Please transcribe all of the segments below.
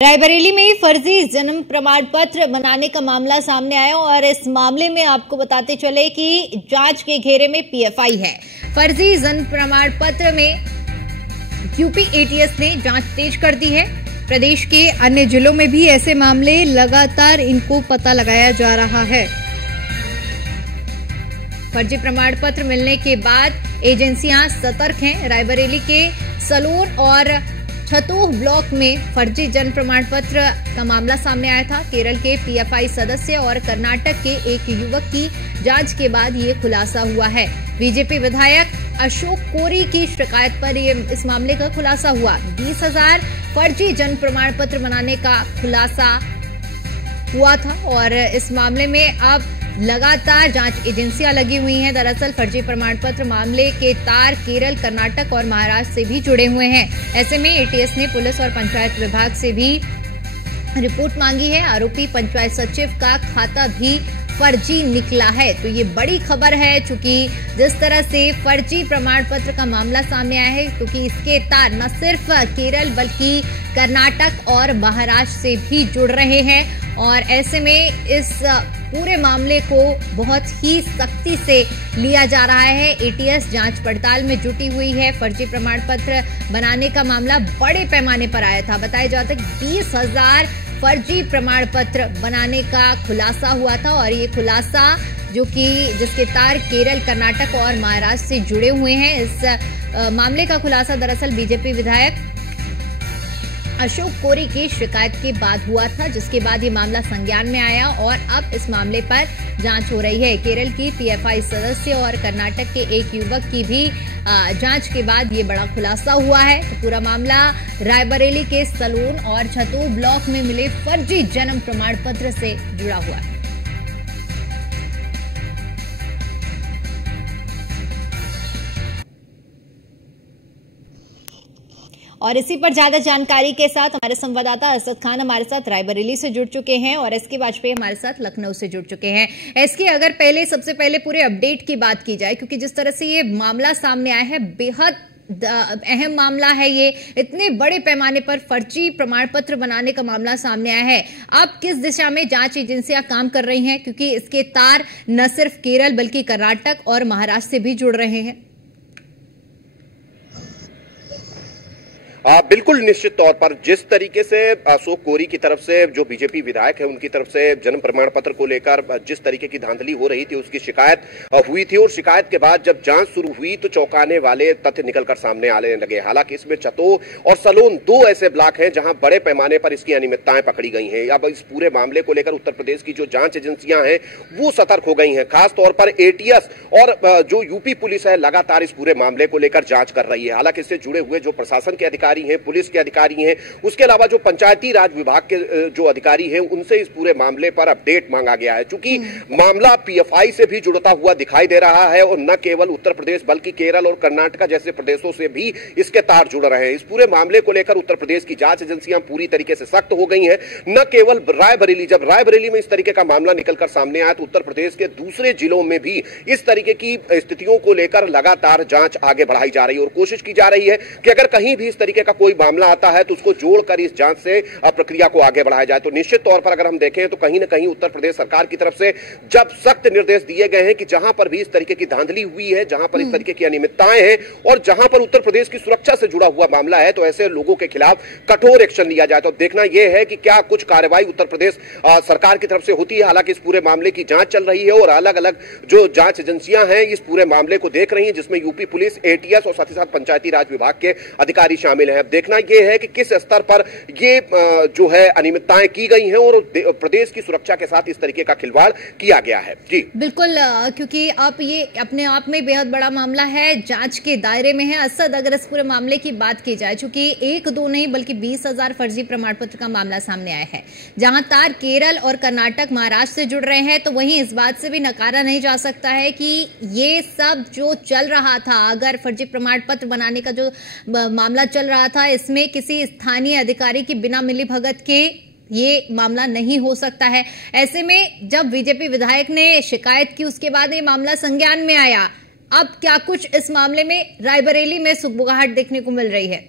रायबरेली में फर्जी जन्म प्रमाण पत्र बनाने का मामला सामने आया और इस मामले में आपको बताते चले कि जांच के घेरे में पीएफआई है। फर्जी जन्म प्रमाण पत्र में यूपी एटीएस ने जांच तेज कर दी है। प्रदेश के अन्य जिलों में भी ऐसे मामले लगातार इनको पता लगाया जा रहा है। फर्जी प्रमाण पत्र मिलने के बाद एजेंसियां सतर्क हैं। रायबरेली के सलोन और छतोह ब्लॉक में फर्जी जन्म प्रमाण पत्र का मामला सामने आया था। केरल के पीएफआई सदस्य और कर्नाटक के एक युवक की जांच के बाद ये खुलासा हुआ है। बीजेपी विधायक अशोक कोरी की शिकायत पर इस मामले का खुलासा हुआ। 20,000 फर्जी जन्म प्रमाण पत्र बनाने का खुलासा हुआ था और इस मामले में अब लगातार जांच एजेंसियां लगी हुई हैं। दरअसल फर्जी प्रमाण पत्र मामले के तार केरल, कर्नाटक और महाराष्ट्र से भी जुड़े हुए हैं। ऐसे में एटीएस ने पुलिस और पंचायत विभाग से भी रिपोर्ट मांगी है। आरोपी पंचायत सचिव का खाता भी फर्जी निकला है। तो ये बड़ी खबर है, चूंकि जिस तरह से फर्जी प्रमाण पत्र का मामला सामने आया है, क्योंकि इसके तार न सिर्फ केरल बल्कि कर्नाटक और महाराष्ट्र से भी जुड़ रहे हैं और ऐसे में इस पूरे मामले को बहुत ही सख्ती से लिया जा रहा है। एटीएस जांच पड़ताल में जुटी हुई है। फर्जी प्रमाण पत्र बनाने का मामला बड़े पैमाने पर आया था। बताया जाता है कि 20,000 फर्जी प्रमाण पत्र बनाने का खुलासा हुआ था और ये खुलासा जिसके तार केरल, कर्नाटक और महाराष्ट्र से जुड़े हुए हैं। इस मामले का खुलासा दरअसल बीजेपी विधायक अशोक कोरी की शिकायत के बाद हुआ था, जिसके बाद ये मामला संज्ञान में आया और अब इस मामले पर जांच हो रही है। केरल की पीएफआई सदस्य और कर्नाटक के एक युवक की भी जांच के बाद ये बड़ा खुलासा हुआ है। तो पूरा मामला रायबरेली के सलोन और छतोह ब्लॉक में मिले फर्जी जन्म प्रमाण पत्र से जुड़ा हुआ है। और इसी पर ज्यादा जानकारी के साथ हमारे संवाददाता असद खान हमारे साथ रायबरेली से जुड़ चुके हैं और एसके वाजपेयी हमारे साथ लखनऊ से जुड़ चुके हैं। एसके, अगर सबसे पहले पूरे अपडेट की बात की जाए, क्योंकि जिस तरह से ये मामला सामने आया है, बेहद अहम मामला है ये। इतने बड़े पैमाने पर फर्जी प्रमाण पत्र बनाने का मामला सामने आया है। अब किस दिशा में जांच एजेंसियां काम कर रही हैं, क्योंकि इसके तार न सिर्फ केरल बल्कि कर्नाटक और महाराष्ट्र से भी जुड़ रहे हैं? बिल्कुल निश्चित तौर पर जिस तरीके से अशोक कोरी की तरफ से, जो बीजेपी विधायक है, उनकी तरफ से जन्म प्रमाण पत्र को लेकर जिस तरीके की धांधली हो रही थी, उसकी शिकायत हुई थी और शिकायत के बाद जब जांच शुरू हुई तो चौंकाने वाले तथ्य निकलकर सामने आने लगे। हालांकि इसमें छतोह और सलोन दो ऐसे ब्लॉक हैं जहां बड़े पैमाने पर इसकी अनियमितताएं पकड़ी गई हैं। अब इस पूरे मामले को लेकर उत्तर प्रदेश की जो जांच एजेंसियां हैं वो सतर्क हो गई हैं। खासतौर पर एटीएस और जो यूपी पुलिस है लगातार इस पूरे मामले को लेकर जांच कर रही है। हालांकि इससे जुड़े हुए जो प्रशासन के अधिकारी हैं, पुलिस के अधिकारी हैं, उसके अलावा जो पंचायती राज विभाग के जो अधिकारी हैं, उनसे इस पूरे मामले पर अपडेट मांगा गया है। चूंकि मामला पीएफआई से भी जुड़ता हुआ दिखाई दे रहा है और न केवल उत्तर प्रदेश बल्कि केरल और कर्नाटक जैसे प्रदेशों से भी इसके तार जुड़ रहे हैं। इस पूरे मामले को लेकर उत्तर प्रदेश की जांच एजेंसियां पूरी तरीके से सख्त हो गई हैं। न केवल रायबरेली, जब रायबरेली में इस तरीके का मामला निकलकर सामने आया तो उत्तर प्रदेश के दूसरे जिलों में भी इस तरीके की स्थितियों को लेकर लगातार जांच आगे बढ़ाई जा रही है और कोशिश की जा रही है कि अगर कहीं भी इस तरीके का कोई मामला आता है तो उसको जोड़कर इस जांच से प्रक्रिया को आगे बढ़ाया जाए। तो निश्चित तौर पर अगर हम देखें तो कहीं ना कहीं उत्तर प्रदेश सरकार की तरफ से जब सख्त निर्देश दिए गए हैं कि जहां पर भी इस तरीके की धांधली हुई है, जहां पर इस तरीके की अनियमितताएं हैं और जहां पर उत्तर प्रदेश की सुरक्षा से जुड़ा हुआ मामला है, तो ऐसे लोगों के खिलाफ कठोर एक्शन लिया जाए। तो देखना यह है कि क्या कुछ कार्रवाई उत्तर प्रदेश सरकार की तरफ से होती है। हालांकि इस पूरे मामले की जांच चल रही है और अलग अलग जो जांच एजेंसियां हैं इस पूरे मामले को देख रही हैं, जिसमें यूपी पुलिस, एटीएस और साथ ही साथ पंचायती राज विभाग के अधिकारी शामिल हैं। अब देखना यह है कि किस स्तर पर ये जो है अनियमितताएं की गई हैं और प्रदेश की सुरक्षा के साथ इस तरीके का खिलवाड़ किया गया है। जी बिल्कुल, क्योंकि अब ये अपने आप में बेहद बड़ा मामला है, जांच के दायरे में है। असद, अगर इस पूरे मामले की बात की जाए, चूंकि एक दो नहीं बल्कि 20,000 फर्जी प्रमाण पत्र का मामला सामने आया है, जहां तार केरल और कर्नाटक, महाराष्ट्र से जुड़ रहे हैं, तो वहीं इस बात से भी नकारा नहीं जा सकता है कि ये सब जो चल रहा था, अगर फर्जी प्रमाण पत्र बनाने का जो मामला चल रहा था, इसमें किसी स्थानीय अधिकारी की बिना मिलीभगत के ये मामला नहीं हो सकता है। ऐसे में जब बीजेपी विधायक ने शिकायत की, उसके बाद ये मामला संज्ञान में आया। अब क्या कुछ इस मामले में रायबरेली में सुगबुगाहट देखने को मिल रही है?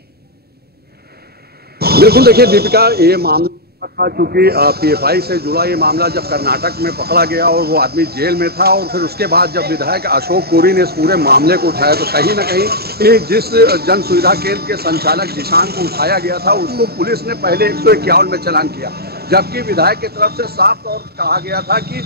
बिल्कुल, देखिए दीपिका, ये मामला था क्योंकि पीएफआई से जुड़ा ये मामला जब कर्नाटक में पकड़ा गया और वो आदमी जेल में था, और फिर उसके बाद जब विधायक अशोक कोरी ने इस पूरे मामले को उठाया, तो कहीं ना कहीं जिस जन सुविधा केंद्र के संचालक जिशान को उठाया गया था, उसको पुलिस ने पहले 151 में चालान किया, जबकि विधायक की तरफ से साफ तौर पर कहा गया था कि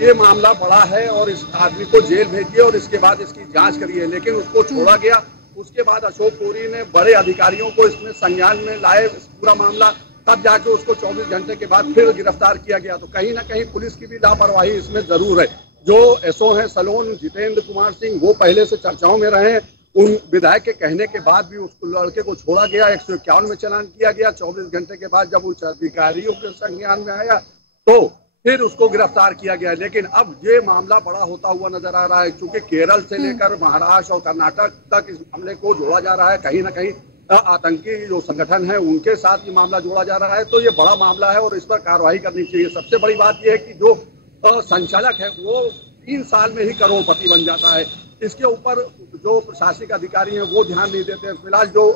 ये मामला बड़ा है और इस आदमी को जेल भेजिए और इसके बाद इसकी जांच करिए, लेकिन उसको छोड़ा गया। उसके बाद अशोक कोरी ने बड़े अधिकारियों को इसमें संज्ञान में लाए पूरा मामला, तब जाके उसको 24 घंटे के बाद फिर गिरफ्तार किया गया। तो कहीं ना कहीं पुलिस की भी लापरवाही इसमें जरूर है। जो एसओ हैं सलोन जितेंद्र कुमार सिंह, वो पहले से चर्चाओं में रहे हैं। उन विधायक के कहने के बाद भी उस लड़के को छोड़ा गया, 151 में चालान किया गया। 24 घंटे के बाद जब उच्च अधिकारियों के संज्ञान में आया तो फिर उसको गिरफ्तार किया गया। लेकिन अब ये मामला बड़ा होता हुआ नजर आ रहा है, क्योंकि केरल से लेकर महाराष्ट्र और कर्नाटक तक इस मामले को जोड़ा जा रहा है। कहीं ना कहीं आतंकी जो संगठन है उनके साथ ये मामला जोड़ा जा रहा है। तो ये बड़ा मामला है और इस पर कार्रवाई करनी चाहिए। सबसे बड़ी बात यह है कि जो संचालक है वो 3 साल में ही करोड़पति बन जाता है। इसके ऊपर जो प्रशासनिक अधिकारी हैं वो ध्यान नहीं देते। फिलहाल जो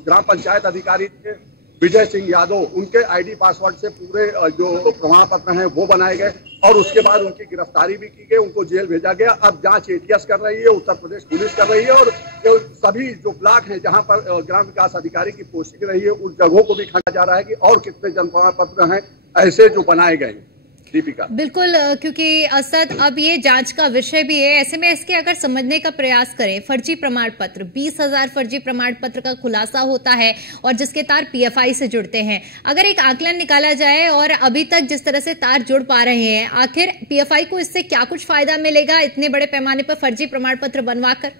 ग्राम पंचायत अधिकारी थे विजय सिंह यादव, उनके आईडी पासवर्ड से पूरे जो प्रमाण पत्र हैं वो बनाए गए और उसके बाद उनकी गिरफ्तारी भी की गई, उनको जेल भेजा गया। अब जांच एटीएस कर रही है, उत्तर प्रदेश पुलिस कर रही है, और सभी जो ब्लॉक हैं जहां पर ग्राम विकास अधिकारी की पोस्टिंग रही है उस जगहों को भी खंगा जा रहा है कि और कितने जन प्रमाण पत्र हैं ऐसे जो बनाए गए। दीपिका, बिल्कुल, क्योंकि असद अब ये जांच का विषय भी है। ऐसे में इसके अगर समझने का प्रयास करें, फर्जी प्रमाण पत्र, 20,000 फर्जी प्रमाण पत्र का खुलासा होता है और जिसके तार पीएफआई से जुड़ते हैं। अगर एक आकलन निकाला जाए और अभी तक जिस तरह से तार जुड़ पा रहे हैं, आखिर पीएफआई को इससे क्या कुछ फायदा मिलेगा इतने बड़े पैमाने पर फर्जी प्रमाण पत्र बनवाकर?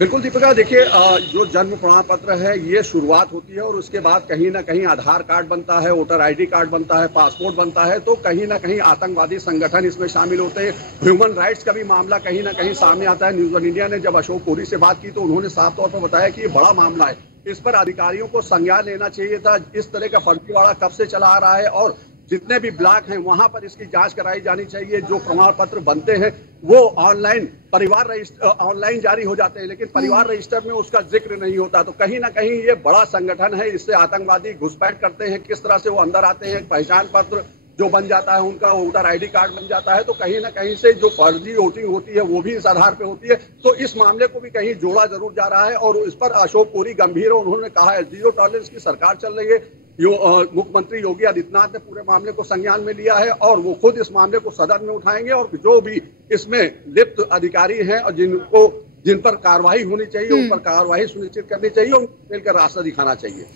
बिल्कुल दीपिका, देखिए जो जन्म प्रमाण पत्र है ये शुरुआत होती है और उसके बाद कहीं ना कहीं आधार कार्ड बनता है, वोटर आईडी कार्ड बनता है, पासपोर्ट बनता है। तो कहीं ना कहीं आतंकवादी संगठन इसमें शामिल होते हैं। ह्यूमन राइट्स का भी मामला कहीं ना कहीं सामने आता है। न्यूज वन इंडिया ने जब अशोक कोरी से बात की तो उन्होंने साफ तौर पर बताया कि ये बड़ा मामला है, इस पर अधिकारियों को संज्ञान लेना चाहिए था। इस तरह का फर्जीवाड़ा कब से चला आ रहा है और जितने भी ब्लॉक हैं वहां पर इसकी जांच कराई जानी चाहिए। जो प्रमाण पत्र बनते हैं वो ऑनलाइन परिवार रजिस्टर ऑनलाइन जारी हो जाते हैं, लेकिन परिवार रजिस्टर में उसका जिक्र नहीं होता। तो कहीं ना कहीं ये बड़ा संगठन है, इससे आतंकवादी घुसपैठ करते हैं। किस तरह से वो अंदर आते हैं, पहचान पत्र जो बन जाता है उनका, वोटर आईडी कार्ड बन जाता है। तो कहीं ना कहीं से जो फर्जी वोटिंग होती है वो भी इस आधार पे होती है। तो इस मामले को भी कहीं जोड़ा जरूर जा रहा है और इस पर अशोक कोरी गंभीर है। उन्होंने कहा है जीरो टॉलरेंस की सरकार चल रही है। मुख्यमंत्री योगी आदित्यनाथ ने पूरे मामले को संज्ञान में लिया है और वो खुद इस मामले को सदन में उठाएंगे और जो भी इसमें लिप्त अधिकारी हैं और जिन पर कार्रवाई होनी चाहिए उन पर कार्रवाई सुनिश्चित करनी चाहिए, उनको मिलकर रास्ता दिखाना चाहिए।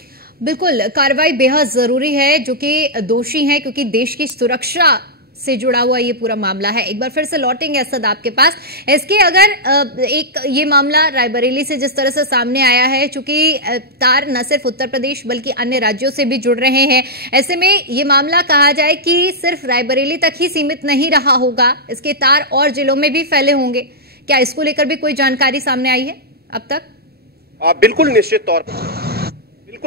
बिल्कुल, कार्रवाई बेहद जरूरी है जो कि दोषी हैं, क्योंकि देश की सुरक्षा से जुड़ा हुआ ये पूरा मामला है। एक बार फिर से लौटेंगे असद आपके पास। इसके अगर एक ये मामला रायबरेली से जिस तरह से सामने आया है, चूंकि तार न सिर्फ उत्तर प्रदेश बल्कि अन्य राज्यों से भी जुड़ रहे हैं, ऐसे में ये मामला कहा जाए कि सिर्फ रायबरेली तक ही सीमित नहीं रहा होगा, इसके तार और जिलों में भी फैले होंगे। क्या इसको लेकर भी कोई जानकारी सामने आई है अब तक? बिल्कुल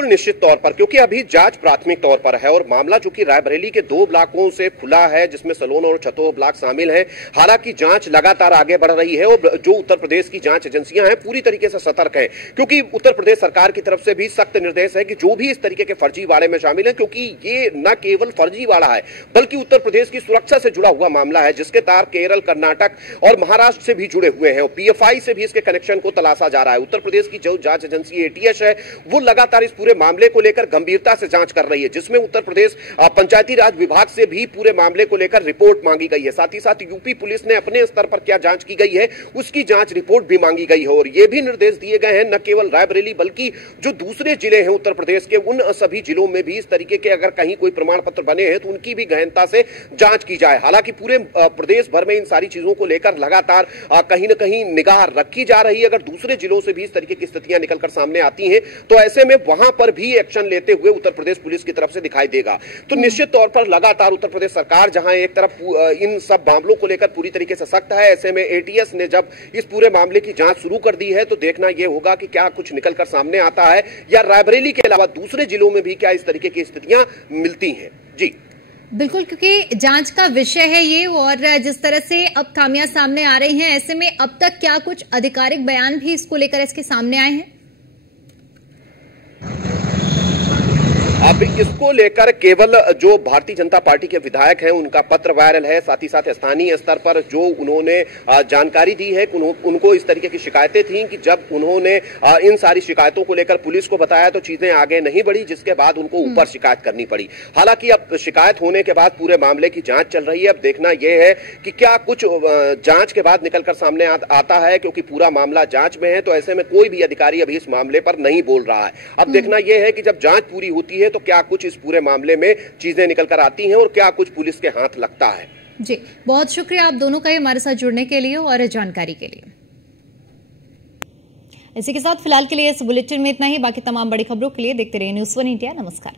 निश्चित तौर पर, क्योंकि अभी जांच प्राथमिक तौर पर है और मामला जो कि रायबरेली के 2 ब्लॉकों से खुला है जिसमें सलोन और छतोह ब्लॉक शामिल हैं। हालांकि जांच लगातार आगे बढ़ रही है और जो उत्तर प्रदेश की जांच एजेंसियां हैं पूरी तरीके से सतर्क हैं, क्योंकि उत्तर प्रदेश सरकार की तरफ से भी सख्त निर्देश है कि जो भी इस तरीके के फर्जीवाड़े में शामिल है, क्योंकि ये न केवल फर्जीवाड़ा है बल्कि उत्तर प्रदेश की सुरक्षा से जुड़ा हुआ मामला है, जिसके तार केरल, कर्नाटक और महाराष्ट्र से भी जुड़े हुए हैं और पीएफआई से भी इसके कनेक्शन को तलाशा जा रहा है। उत्तर प्रदेश की जो जांच एजेंसी एटीएस है वो लगातार इस पूरे मामले को लेकर गंभीरता से जांच कर रही है, जिसमें उत्तर प्रदेश पंचायती राज विभाग से भी पूरे मामले को लेकर रिपोर्ट मांगी गई है। साथ ही साथ यूपी पुलिस ने अपने स्तर पर क्या जांच की गई है उसकी जांच रिपोर्ट भी मांगी गई है और यह भी निर्देश दिए गए हैं न केवल रायबरेली बल्कि जो दूसरे जिले हैं उत्तर प्रदेश के, उन सभी जिलों में भी इस तरीके के अगर कहीं कोई प्रमाण पत्र बने हैं तो उनकी भी गहनता से जांच की जाए। हालांकि पूरे प्रदेश भर में इन सारी चीजों को लेकर लगातार कहीं न कहीं निगाह रखी जा रही है। अगर दूसरे जिलों से भी इस तरीके की स्थितियां निकलकर सामने आती हैं तो ऐसे में वहां पर भी एक्शन लेते हुए उत्तर प्रदेश पुलिस की तरफ से दिखाई देगा। तो निश्चित तौर पर लगातार उत्तर प्रदेश सरकार जहां एक तरफ इन सब मामलों को लेकर पूरी तरीके से सख्त है, ऐसे में एटीएस ने जब इस पूरे मामले की जांच शुरू कर दी है तो देखना यह होगा कि क्या कुछ निकलकर सामने आता है या रायबरेली के अलावा दूसरे जिलों में भी क्या इस तरीके की स्थितियां मिलती हैं। जी बिल्कुल, क्योंकि जांच का विषय है ये और जिस तरह से अब खामियां सामने आ रही हैं, ऐसे में अब तक क्या कुछ आधिकारिक बयान भी इसको लेकर इसके सामने आए हैं? अब इसको लेकर केवल जो भारतीय जनता पार्टी के विधायक हैं उनका पत्र वायरल है, साथ ही साथ स्थानीय स्तर पर जो उन्होंने जानकारी दी है, उनको इस तरीके की शिकायतें थीं कि जब उन्होंने इन सारी शिकायतों को लेकर पुलिस को बताया तो चीजें आगे नहीं बढ़ी, जिसके बाद उनको ऊपर शिकायत करनी पड़ी। हालांकि अब शिकायत होने के बाद पूरे मामले की जांच चल रही है। अब देखना यह है कि क्या कुछ जांच के बाद निकलकर सामने आता है, क्योंकि पूरा मामला जांच में है, तो ऐसे में कोई भी अधिकारी अभी इस मामले पर नहीं बोल रहा है। अब देखना यह है कि जब जांच पूरी होती है तो क्या कुछ इस पूरे मामले में चीजें निकल कर आती हैं और क्या कुछ पुलिस के हाथ लगता है। जी, बहुत शुक्रिया आप दोनों का हमारे साथ जुड़ने के लिए और जानकारी के लिए। इसी के साथ फिलहाल के लिए इस बुलेटिन में इतना ही। बाकी तमाम बड़ी खबरों के लिए देखते रहिए न्यूज़ 1 इंडिया। नमस्कार।